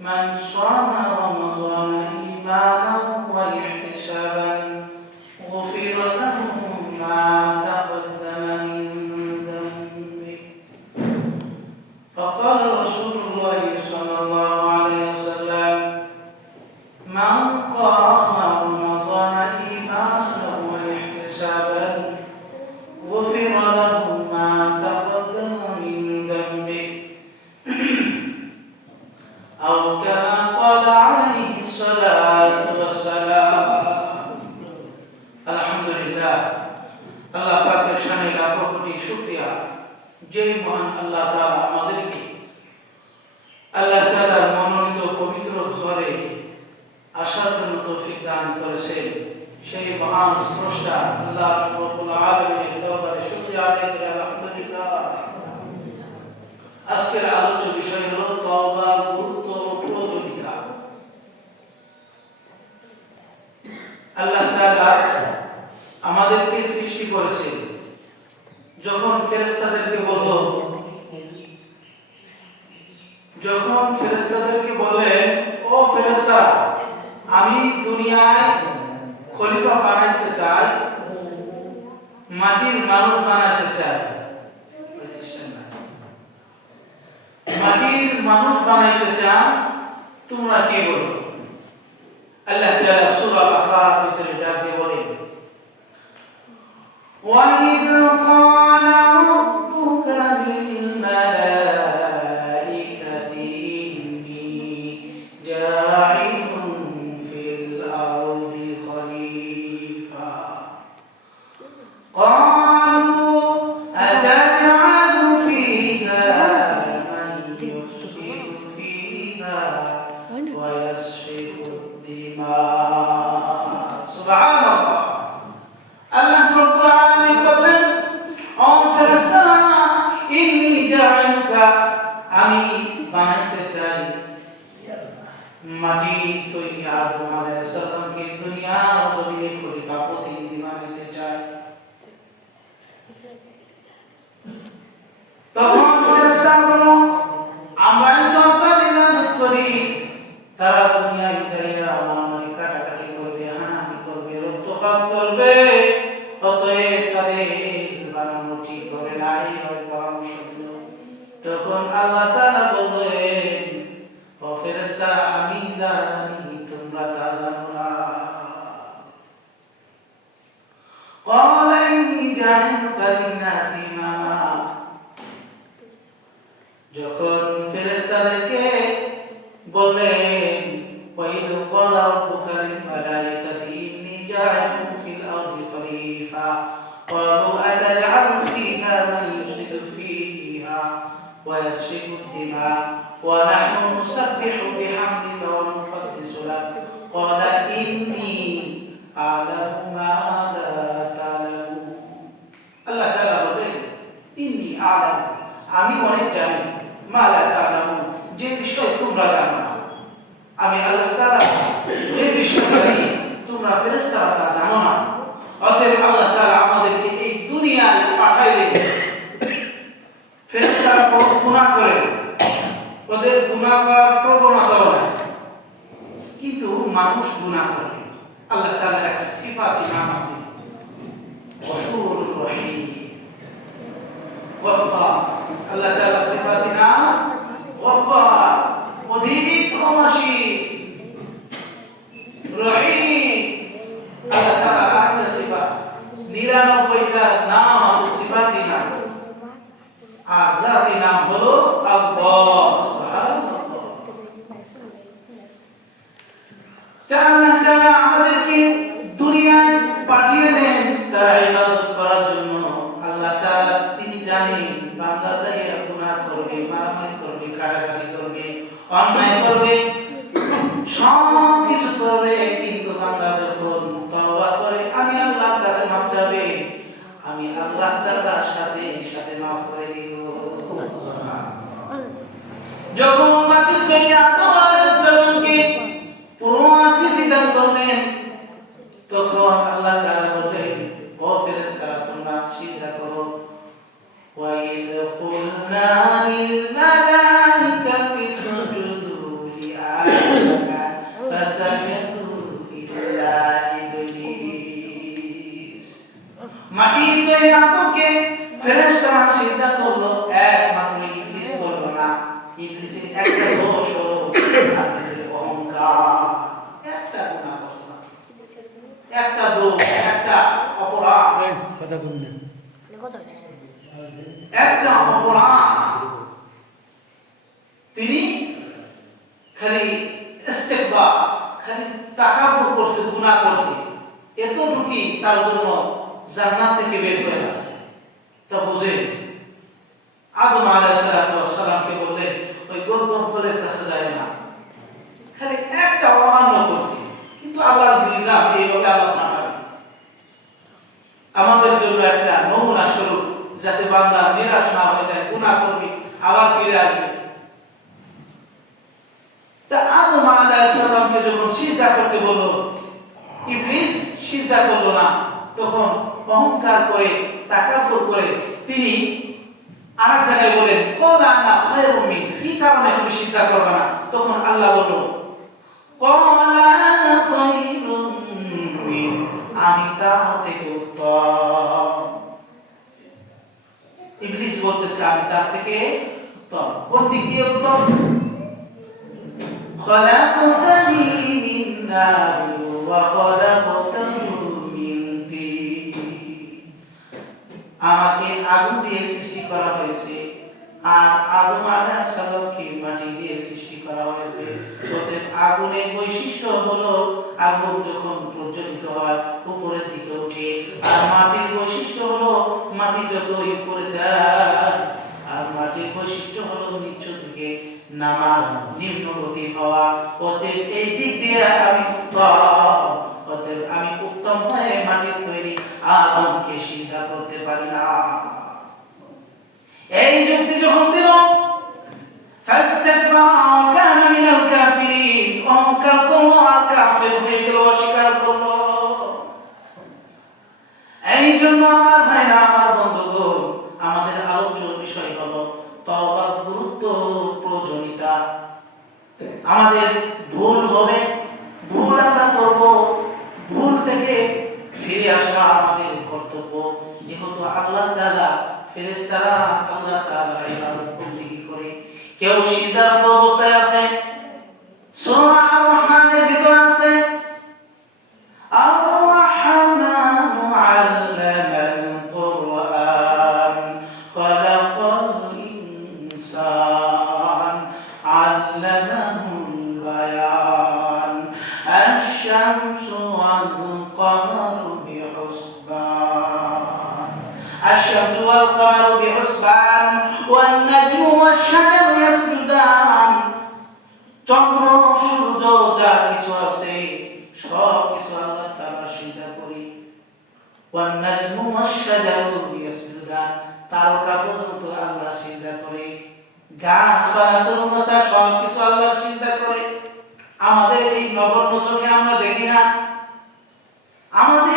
من صام رمضان إيمانا واحتسابا غفر له ما تقدم من ذنبه فقال رسول الله صلى الله عليه وسلم من قام رمضان إيمانا واحتسابا غفر له ما تقدم من ذنبه أو كما قال عليه الصلاة والسلام الحمد لله আল্লাহ পাকের শানে লাখো কোটি শুকরিয়া যে মহান আল্লাহ তাআলা আমাদেরকে আল্লাহ তাআলার মনোনীত পবিত্র ঘরে আসার জন্য তৌফিক দান করেছেন সেই মহান স্রষ্টা আল্লাহ রাব্বুল আলামিনের দরবারে শুকরিয়া আদায় করে আলহামদুলিল্লাহ। আজকের আলোচ্য বিষয় হলো তওবার গুরুত্ব ও প্রয়োজনীয়তা। আল্লাহ তাআলা আমাদেরকে সৃষ্টি করেছেন, যখন ফেরেশতাদেরকে বললেন ও ফেরেশতা আমি দুনিয়ায় খলিফা বানাইতে চাই, মাটির মানুষ বানাইতে চাই, মাটির মানুষ বানাইতে চান, তোমরা কি বলো? আল্লাহ তাআলা সূরা বাকারার ভিতরে ডাকে বলেন وَإِذْ قَالَ رَبُّكَ لِلْمَلَائِكَةِ إِنِّي جَاعِلٌ فِي الْأَرْضِ خَلِيفَةً قَالُوا أَتَجْعَلُ فِيهَا مَن يُفْسِدُ فِيهَا وَيَسْفِكُ الدِّمَاءَ سبحان الله। আল্লাহ রাব্বুল আলামিন বলেন ও ফেরেশতারা ইন্নী জাআলুকা আমি বানাইতে চাই মাটি তৈরি আদম আলাইহিস সালামকে দুনিয়ার জমিনে খলিফা প্রতিনিধি বানাইতে চাই। তখন ফেরেশতারা বলল আমরা তো আপনার ইবাদত করি, তারা দুনিয়ায় যাইয়া আমার কাটাকাটি করবে, হানাহানি করবে, রক্তপাত করবে, অতএব তাদের বানানো ঠিক করে নাই পরামর্শ দিল। তখন আল্লাহ তাআলা বললেন ও ফেরেশতা আমি জানি তোমরা তা জানো না। قال إني جاعلك للناس إماما যখন ফেরেশতাদেরকে বললেন وإذ قال ربك للملائكة إني جاعل في الأرض خليفة قالوا أتجعل فيها من يفسد فيها ويسفك الدماء ونحن نسبح بحمدك ونقدس لك قال إني أعلم ما لا تعلمون الله تعالى বলেন إني أعلم আমি অনেক জানি মা লা তা'লামুন যে বিষয় তোমরা জানো না। আমি আল্লাহ তাআলা যে বিষয় জানি তোমরা ফেরেশতারা তা জানো না। অতএব আল্লাহ তাআলা আমাদেরকে এই দুনিয়ায় পাঠাইলেন। ফেরেশতারা গুনাহ করে, ওদের গুনাহ করার প্রবণতা নাই, কিন্তু মানুষ গুনাহ করে। আল্লাহ তাআলার একটা সিফাত নাম আছে গফুরুর রহিম, গফফার। আল্লাহ তাআলার সিফাত নাম গফফার, অধিক ক্ষমাশীল, রহিম। আল্লাহ তাআলার একটা সিফাত 99টা নাম আছে সিফাতি নাম, আর জাতি নাম হলো আল্লাহ সুবহানাল্লাহ। আল্লাহ তাআলা আমাদেরকে দুনিয়ায় পাঠিয়েছেন তার ইবাদত করার জন্য। আল্লাহ তাআলা তিনি জানেন বান্দা যাইয়া গুনাহ করবে, মারামারি করবে, কাটাকাটি করবে, অন্যায় করবে, সব কিছু করবে, কিন্তু বান্দা যখন তওবা করে আমি আল্লাহর কাছে মাফ চাবে, আমি আল্লাহ তাআলার সাথে মাফ করে দিব। যখন মাটি থেকে আদম আলাইহিস সালামকে পুরো আকৃতি দান করলেন, কথা কই না একটা অপরাধ তিনি খালি ইস্তেকবার খালি তাকাব্বুর করছে, গুনাহ করছে, এতটুকুই তার জন্য জান্নাত থেকে বের হয়ে আসে। তা বুঝে আদম আলাইহিস সালামকে বললেন ওই গর্দম ফলের কাছে যায় না, খালি একটা অমান্য করছি, কিন্তু আল্লাহর নিজাম এইভাবে আল্লাহ পাঠাবে। আমাদের জন্য একটা নমুনা স্বরূপ, যাতে বান্দা নিরাশ না হয়ে যায়, গুনাহ করবে আবার ফিরে আসবে। তা আদম আলাইহিস সালামকে যখন সিজদা করতে বলল, ইবলিস সিজদা করলো না, তখন অহংকার করে তাকাব্বুর করে তিনি আরেক জায়গায় বলেন ক্বালা আনা খায়রুম মিন, কি কারণে তুমি সিজদা করবে না? তখন আল্লাহ বলল ক্বালা আনা খায়রুম মিন, আমি তার থেকে উত্তম। ইবলিস বলতেছে আমি তার থেকে উত্তম। কোন দিক দিয়ে উত্তম? খলাকতানি মিন নার ওয়া খলাকতাহু মিন তিন, আমাকে আগুন দিয়ে সৃষ্টি করা হয়েছে আর আদম আলাইহিস সালামকে মাটি দিয়ে সৃষ্টি করা হয়েছে। অতএব আগুনের বৈশিষ্ট্য হলো আগুন যখন প্রজ্বলিত হয় উপরের দিকে ওঠে, আর মাটির বৈশিষ্ট্য হলো মাটি যতই উপরে যায়, আর মাটির বৈশিষ্ট্য হলো নিচু থেকে নামা, নিম্নগতি হওয়া। অতএব এই দিক দিয়ে আমি উত্তম, অতএব আমি উত্তম হয়ে মাটির তৈরি আদমকে সিজদা করতে পারি না। এই যুক্তি যখন দিল ফাস্তাকবারা ওয়া কানা মিনাল কাফিরিন, অহংকার করলো আর কাফির হয়ে গেল, অস্বীকার করলো। এই জন্য আমার ভাইরা, আমার বন্ধুগণ, আমাদের আলোচ্য বিষয় হলো তওবার গুরুত্ব, প্রয়োজনীয়তা। আমাদের ভুল হবে, ভুল আমরা করব, ভুল থেকে ফিরে আসা আমাদের কর্তব্য। যেহেতু আল্লাহ তাআলা ফেরেশতারা আল্লাহ তাআলার ইবাদত বন্দেগী করে, কেউ সিজদারত অবস্থায় আছে, সূরা আর-রহমানের ভিতর আছে আর-রহমানু আল্লামাল কুরআন খালাকাল ইনসান আল্লামাহুল বায়ান আশ-শামসু ওয়াল কমারু বিহুসবান আশ-শামসু ওয়াল কমারু বিহুসবান ওয়ান নাজমু ওয়াশ-শাজারু ইয়াসজুদান, চন্দ্র সূর্য যা কিছু আছে সব কিছু আল্লাহ তাআলা সিজদা করে। ওয়ান নাজমু ওয়াশ-শাজারু ইয়াসজুদান, তারকা পর্যন্ত আল্লাহ সিজদা করে, গাছপালা তরুলতা সব কিছু আল্লাহ সিজদা করে। আমাদের এই নগণ্য চোখে আমরা দেখি না, আমাদের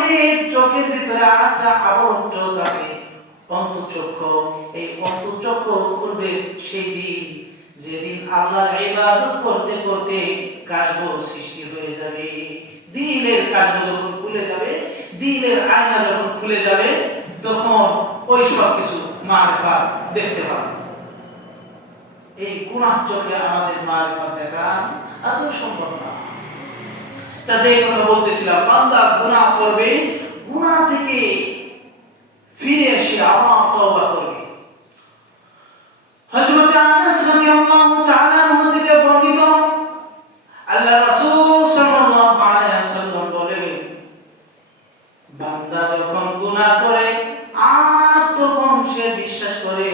চোখের ভিতরে আরেকটা আবরণ চোখ আছে, অন্তঃচক্ষু। এই অন্তঃচক্ষু খুলবে সেই দিন, যেদিন আল্লাহর ইবাদত করতে করতে কাশব সৃষ্টি হয়ে যাবে। দিলের কাশব যখন খুলে যাবে, দিলের আয়না যখন খুলে যাবে, তখন ওই সব কিছু মারিফাত দেখতে পাবে। এই গুনাহ চোখে আমাদের মারিফাত দেখা আদৌ সম্ভব না। তা যে কথা বলতেছিলাম, বান্দা গুনাহ করবে, গুনাহ থেকে ফিরে এসে আবার তওবা করবে। হযরত আনাস রাদিয়াল্লাহু তাআলা আনহু থেকে বর্ণিত, আল্লাহ রাসূল সাল্লাল্লাহু আলাইহি ওয়াসাল্লাম বলেন, বান্দা যখন গুনাহ করে আর তখন সে বিশ্বাস করে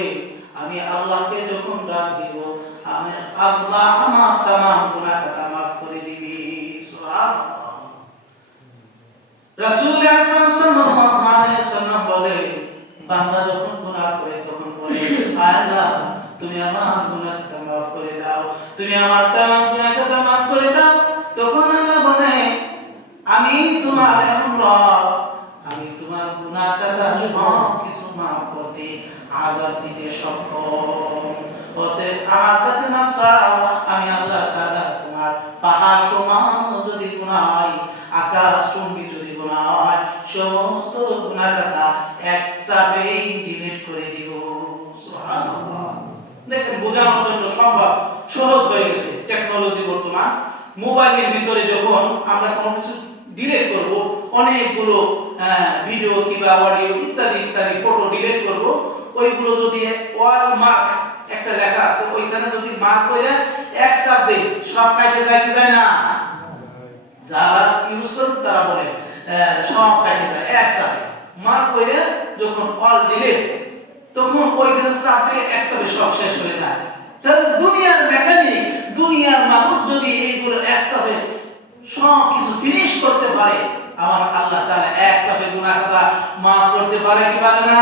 আমি আল্লাহকে যখন ডাক দিব, আমি আল্লাহ আমার तमाम গুনাহ খাতা maaf করে দিবে। সুবহানাল্লাহ। রাসূল আকরাম সাল্লাল্লাহু আলাইহি ওয়াসাল্লাম বলেন, বান্দা যখন গুনাহ করে তখন বলে আল্লাহ তুমি আমার গুনাহ খাতা maaf করে দাও, তুমি আমার तमाम গুনাহ খাতা maaf করে দাও। তখন আল্লাহ বলে আমি তোমার এমন রব, আমি তোমার গুনাহ খাতা সব কিছু maaf করতে, আযাব দিতে সক্ষম। অতএব আমার কাছে মাপ চাও, আমি আল্লাহ তাআলা তোমার পাহাড় সমান যদি গুনাহ হয়, আকাশ চুম্বি যদি গুনাহ হয়, সমস্ত গুনাহ খাতা এক চাপেই ডিলিট করে দিব। সুবহানাল্লাহ। দেখেন বোঝানোর জন্য সম্ভব সহজ হয়ে গেছে টেকনোলজি বর্তমান। মোবাইলের ভিতরে যখন আমরা কোনো কিছু ডিলিট করব, অনেকগুলো ভিডিও কিংবা অডিও ইত্যাদি ইত্যাদি ফটো ডিলিট করব, ওইগুলো যদি ওয়াল মার্ক একটা লেখা আছে ওইখানে যদি মার্ক করে এক চাপ দেই সব কাটে যায় কি যায় না? যারা ইউজ করেন তারা বলে সব কাটে যায় এক চাপে মার্ক করে যখন অল ডিলিট তখন ওইখানে চাপ দিলে এক চাপে সব শেষ হয়ে যায়। তাহলে দুনিয়ার মেকানিক দুনিয়ার মানুষ যদি এইগুলো এক চাপে সব কিছু ফিনিশ করতে পারে, আমার আল্লাহ তাআলা এক চাপে গুনাহ খাতা maaf করতে পারে কি পারে না?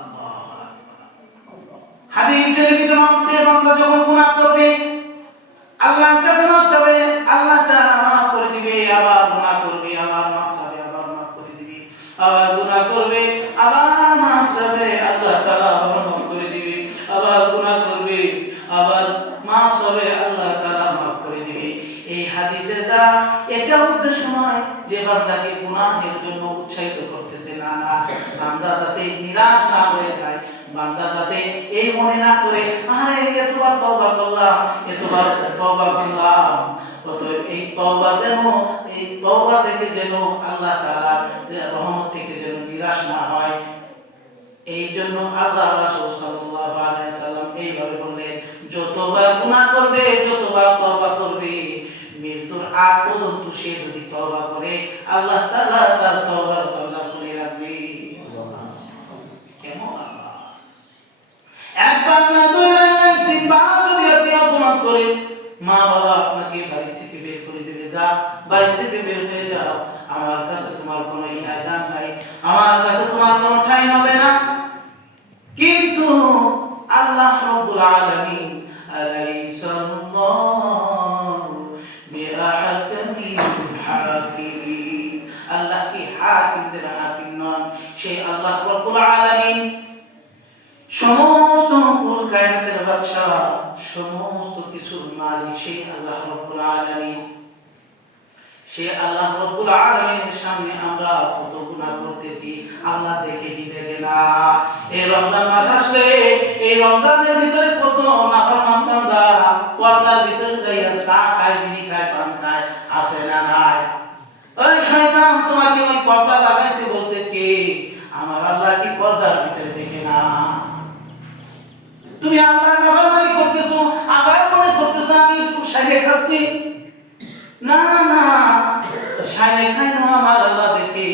আল্লাহু আকবার। হাদিসের ভিতরে আছে বান্দা যখন গুনাহ করবে আল্লাহর কাছে maaf চাবে, আল্লাহ তাআলা maaf করে দিবে, আবার গুনাহ করবে আবার maaf চাবে, আবার maaf করে দিবে, আবার গুনাহ করবে আবার maaf চাবে, আল্লাহ তাআলা আবার maaf করে দিবে, আবার গুনাহ করবে আবার maaf চাবে, আল্লাহ তাআলা maaf করে দিবে। এই হাদিসের দ্বারা এটা উদ্দেশ্য নয় যে বান্দাকে গুনাহের জন্য উৎসাহিত করতেছে, না না, বান্দা যাতে নিরাশ না হয়ে যায়, বান্দা যাতে এই মনে না করে আরে এতবার তওবা করলাম এতবার তওবা করলাম, অতএব এই তওবা থেকে যেন আল্লাহ তাআলার রহমত থেকে যেন নিরাশ না হয়। এই জন্য আল্লাহ রাসূল সাল্লাল্লাহু আলাইহি ওয়াসাল্লাম এইভাবে বললেন, যতবার গুনাহ করবে যতবার তওবা করবে মৃত্যুর আগ পর্যন্ত সে যদি তওবা করে আল্লাহ তাআলা তার তওবার দরজা খুলে রাখবে। কেমন আল্লাহ! একবার না দুইবার না তিনবার যদি আপনি অপরাধ করেন মা বাবা আপনাকে বাড়ি থেকে বের করে দেবে, যা বাড়ি থেকে বের হয়ে যাও, আমার কাছে তোমার কোনো ইনাদান নাই, আমার কাছে তোমার কোনো ঠাঁই হবে না। কিন্তু আল্লাহ রাব্বুল আলামিন আলাইহিসসালামু বিআহকামিল হাকিমিন, আল্লাহ কি হাকিমদের হাকিম নন? সেই আল্লাহ রাব্বুল আলামিন সমস্ত কুল কায়নাতের বাদশা, সমস্ত কিছুর মালিক সেই আল্লাহ রাব্বুল আলামিন। সেই আল্লাহ রাব্বুল আলামিনের সামনে আমরা কত গুনাহ করতেছি, আল্লাহ দেখে কি দেখে না? এই রমজান মাস আসলে এই রমজানের ভিতরে কত নাফরমান বান্দা পর্দার ভিতরে যাইয়া চা খায়, বিড়ি খায়, পান খায়, আছে না নাই? ওই শয়তান তোমাকে ওই পর্দা লাগাইতে বলছে কে? আমার আল্লাহ কি পর্দার ভিতরে দেখে না? তুমি আল্লাহর নাফরমানি করতেছো, আবার মনে করতেছো আমি একটু সাইডে খাচ্ছি। না না, সাইডে খাই না, আমার আল্লাহ দেখে,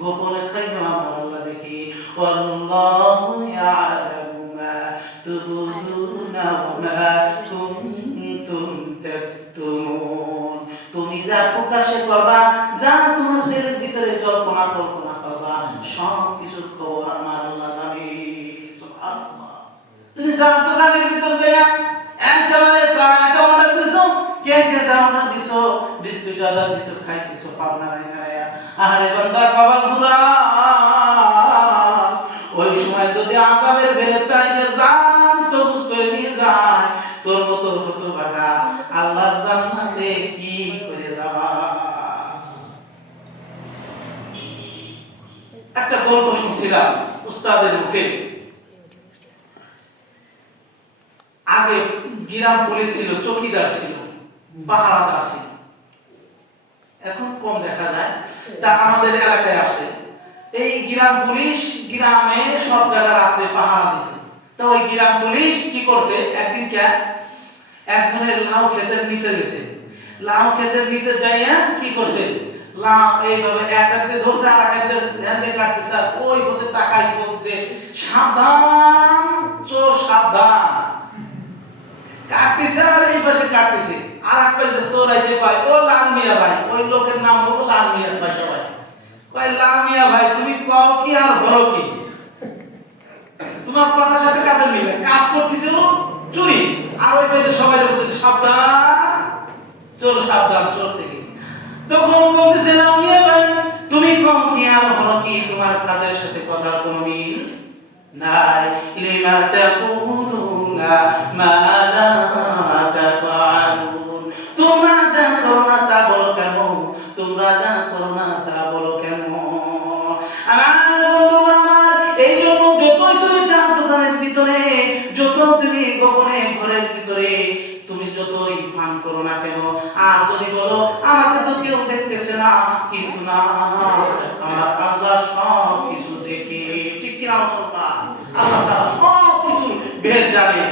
গোপনে খাই না, আমার আল্লাহ দেখে। ওয়াল্লাহু ইয়ালামু মা তুবদুনা ওয়া মা কুনতুম তাকতুমুন। তুমি যা প্রকাশ করবা, যা তোমার দিলের ভিতরে কল্পনা করবা, সব কিছুর খবর আমার আল্লাহ জানে। সুবহানাল্লাহ। তুমি চার দোকানের ভিতর গিয়া একেবারে চাটা অর্ডার দিছো, কেকটা অর্ডার দিছো, বিস্কুট অর্ডার দিছো, খাইতেছো, পাবনা খায়া, আরে বান্দা কবল খুদা, ওই সময় যদি আযাবের ফেরেশতা এসে জান কবজ করে নিয়ে যায়, তোর মতো হতভাগা আল্লাহর জান্নাতে কি করে যাবা? একটা গল্প শুনছিলাম উস্তাদের মুখে। আগে গ্রাম পুলিশ ছিল, চৌকিদার ছিল, পাহারাদার ছিল, এখন কম দেখা যায়। তা আমাদের এলাকায় আসে এই গ্রাম পুলিশ, গ্রামে সব জায়গায় রাতে পাহারা দিত। তো ওই গ্রাম পুলিশ কি করছে, একদিন একজনের লাউ ক্ষেতের নিচে গেছে, লাউ ক্ষেতের নিচে যাইয়া কি করছে, লাউ এইভাবে এক হাতে ধরছে আর এক হাতে কাটতেছে, আর ওই হতে তাকাই বলছে সাবধান চোর সাবধান, কাটতেছে আর এই পাশে কাটতেছে, আর এক পাশে চোর এসে কয় ও লাল মিয়া ভাই, ওই লোকের নাম হলো লাল মিয়া ভাই, সবাই কয় লাল মিয়া ভাই তুমি কও কি আর বলো কি, তোমার কথার সাথে কাজে মিলে, কাজ করতেছিল চুরি, আর ওই পাশে সবাই বলতেছে সাবধান চোর সাবধান চোর থেকে। তখন বলতেছে লাল মিয়া ভাই তুমি কও কি আর বলো কি, তোমার কাজের সাথে কথার কোনো মিল নাই, লিমা তাকুলুনা মা লা তাফআলুন, তোমরা যা করো না তা বলো কেন, তোমরা যা করো না তা বলো কেন? আমার বন্ধুরা আমার, এই জন্য যতই তুমি চার দোকানের ভিতরে, যত তুমি গোপনে ঘরের ভিতরে তুমি যতই পান করো না কেন, আর যদি বলো আমাকে তো কেউ না, কিন্তু না, আমার আল্লাহ সব কিছু দেখে। ঠিক কিনা মুসলমান? আল্লাহ তাআলা সব কিছু বের জানে।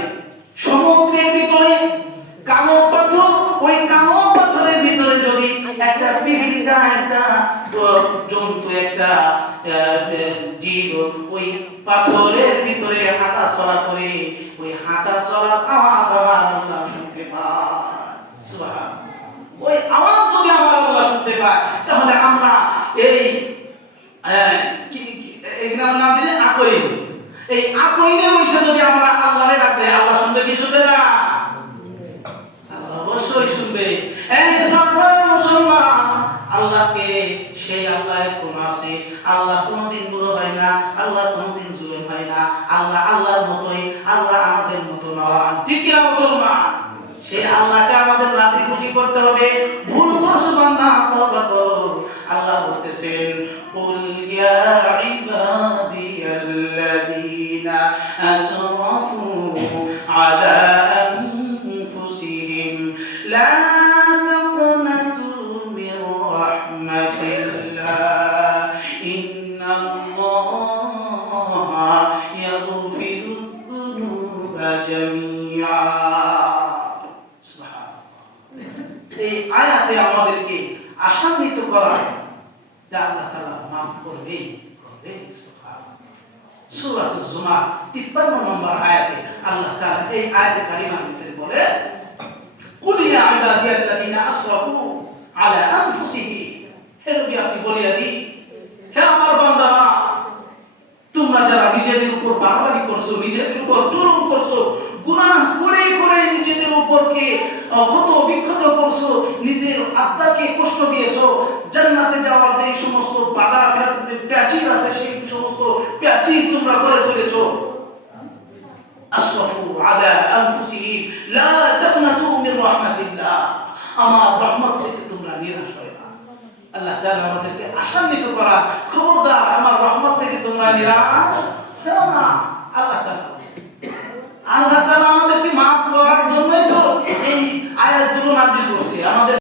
সমুদ্রের ভিতরে কালো পাথর, ওই কালো পাথরের ভিতরে যদি একটা পিপিলিকা, একটা জন্তু, একটা জীব ওই পাথরের ভিতরে হাঁটা চলা করে, ওই হাঁটা চলার আওয়াজ আমার আল্লাহ শুনতে পায়। সুবহানাল্লাহ। ওই আওয়াজ যদি আমার আল্লাহ শুনতে পায়, তাহলে আমরা এই এর নাম দিলে আকইন, এই আকইনে বসে যদি আমরা আল্লাহরে ডাকলে আল্লাহ শুনবে কি শুনবে না? অবশ্যই শুনবে। এই সকল মুসলমান, আল্লাহকে, সেই আল্লাহের কোন আছে? আল্লাহ কোনদিন বুড়ো হয় না, আল্লাহ কোনদিন জুয়েল হয় না, আল্লাহ আল্লাহর মতোই, আল্লাহ আমাদের মতো নয়। ঠিক কিনা মুসলমান? সেই আল্লাহকে আমাদের রাজি খুশি করতে হবে। ভুল করছো বান্দা, তওবা করো। আল্লাহ বলতেছেন, কুল ইয়া ইবাদিয়াল্লাযীনা আসরাফু আলা আনফুসিহিম লা তাকনাতু মির রাহমাতিল্লাহ ইন্নাল্লাহা ইয়াগফিরুয যুনুবা জামিআ। এই আয়াতে আমাদেরকে আশান্বিত করা যে আল্লাহ তাআলা মাফ করবে। সুবহানাল্লাহ। সূরাতুজ জুমার 53 নম্বর আয়াতে আল্লাহ তাআলা এই আয়াতে কারিমার ভিতরে বলে, কুল ইয়া ইবাদিয়াল্লাযীনা আসরাফু আলা আনফুসিহিম, হে নবী আপনি বলিয়া দিন, হে আমার বান্দারা, তোমরা যারা নিজেদের উপর বাড়াবাড়ি করছো, নিজেদের উপর জুলুম করছো, গুনাহ করে করে নিজেদের উপরকে ক্ষত বিক্ষত করছো, নিজের আত্মাকে কষ্ট দিয়েছো, জান্নাতে যাওয়ার যে সমস্ত বাধা প্রাচীর আছে সেই সমস্ত প্রাচীর তোমরা করে তুলেছো। আসরাফু আলা আনফুসিহিম লা তাকনাতু মির রাহমাতিল্লাহ, আমার রহমত থেকে তোমরা নিরাশ হয় না। আল্লাহ তাআলা আমাদেরকে আশান্বিত করা, খবরদার আমার রহমত থেকে তোমরা নিরাশ হও না। আল্লাহ তাআলা আমাদেরকে মাফ করার জন্যই তো এই আয়াতগুলো নাযিল করছে। আমাদের